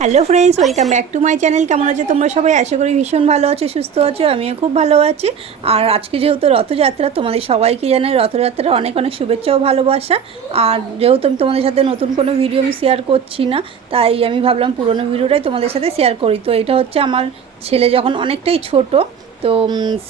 Hello friends welcome back to my channel কেমন আছে তোমরা সবাই? আশা করি ভীষণ ভালো আছো, সুস্থ আছো, আমিও খুব ভালো আছি। আর আজকে যেহেতু রথযাত্রা, তোমাদের সবাইকে জানাই রথযাত্রার অনেক অনেক শুভেচ্ছা ও ভালোবাসা। আর যেহেতু আমি তোমাদের সাথে নতুন কোনো ভিডিও আমি শেয়ার করছি না, তাই আমি ভাবলাম পুরনো ভিডিওটাই তোমাদের সাথে শেয়ার করি। তো এটা হচ্ছে আমার ছেলে যখন অনেকটাই ছোট তো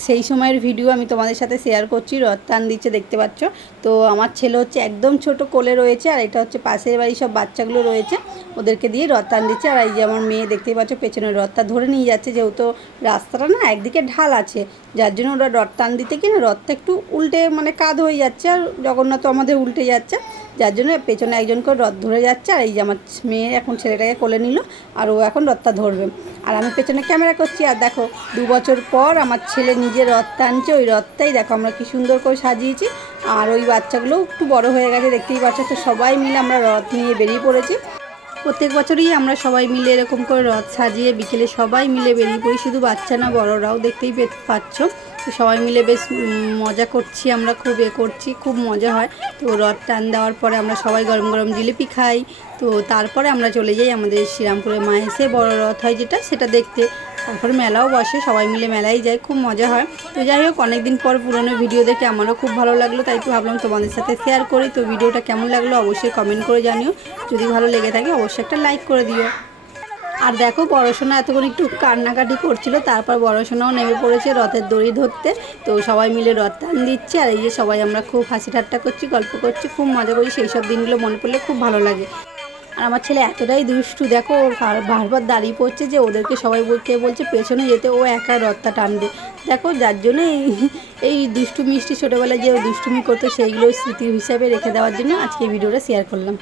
সেই সময়ের ভিডিও আমি তোমাদের সাথে শেয়ার করছি রথ টান দিচ্ছে, দেখতে পাচ্ছ। তো, আমার ছেলে হচ্ছে একদম ছোট কোলে রয়েছে, আর এটা হচ্ছে পাশের বাড়ি সব বাচ্চাগুলো রয়েছে, ওদেরকে দিয়ে রথ টান দিচ্ছে। আর এই যে আমার মেয়ে, দেখতেই পাচ্ছ, পেছনে রথটা ধরে নিয়ে যাচ্ছে, যেহেতু রাস্তাটা না একদিকে ঢাল আছে, যার জন্য ওরা রথ টান দিতে কি না রথটা একটু উল্টে মানে কাঁধ হয়ে যাচ্ছে, আর জগন্নাথ আমাদের উল্টে যাচ্ছে। যার জন্য পেছনে একজন করে রথ ধরে যাচ্ছে, আর এই যে আমার মেয়ে এখন ছেলেটাকে কোলে নিল, আর ও এখন রথটা ধরবে। আর আমি পেছনে ক্যামেরা করছি, আর দেখো, দু বছর পর আমার ছেলে নিজে রথ টানছে, ওই রথটাই দেখো আমরা কি সুন্দর করে সাজিয়েছি। আর ওই বাচ্চাগুলো একটু বড় হয়ে গেছে, দেখতেই পাচ্ছ, তো সবাই মিলে আমরা রথ নিয়ে বেরিয়ে পড়েছি। প্রত্যেক বছরই আমরা সবাই মিলে এরকম করে রথ সাজিয়ে বিকেলে সবাই মিলে বেরিয়ে পড়ি। শুধু বাচ্চা না, বড়রাও দেখতেই পাচ্ছ। তো সবাই মিলে বেশ মজা করছি আমরা, খুব এ করছি, খুব মজা হয়। তো রথ টান দেওয়ার পরে আমরা সবাই গরম গরম জিলিপি খাই। তো তারপরে আমরা চলে যাই আমাদের শ্রীরামপুরে মা এসে বড় রথ হয় যেটা, সেটা দেখতে। তারপরে মেলাও বসে, সবাই মিলে মেলায় যায় খুব মজা হয়। তো যাই হোক, অনেকদিন পর পুরনো ভিডিও দেখে আমারও খুব ভালো লাগল, তাই তো ভাবলাম তোমাদের সাথে শেয়ার করি। তো ভিডিওটা কেমন লাগল অবশ্যই কমেন্ট করে জানিও। যদি ভালো লেগে থাকে, অবশ্যই একটা লাইক করে দিও। আর দেখো পড়াশোনা এতক্ষণ একটু কান্নাকাটি করছিল, তারপর পড়াশোনাও নেমে পড়েছে রথের দড়ি ধরতে। তো সবাই মিলে রথ টান দিচ্ছে, আর এই যে সবাই আমরা খুব হাসি ঠাট্টা করছি, গল্প করছি, খুব মজা করি, সেই সব দিনগুলো মনে পড়লে খুব ভালো লাগে। আর আমার ছেলে এতটাই দুষ্টু, দেখো ও বার- বারবার দাঁড়িয়ে পড়ছে যে ওদেরকে সবাই বলতে বলছে পেছনে যেতে, ও একা রথটা টানবে। দেখো, যার জন্য এই- এই দুষ্টু মিষ্টি ছোটোবেলায় যে দুষ্টুমি করতো, সেইগুলো স্মৃতি হিসাবে রেখে দেওয়ার জন্য আজকে এই ভিডিওটা শেয়ার করলাম।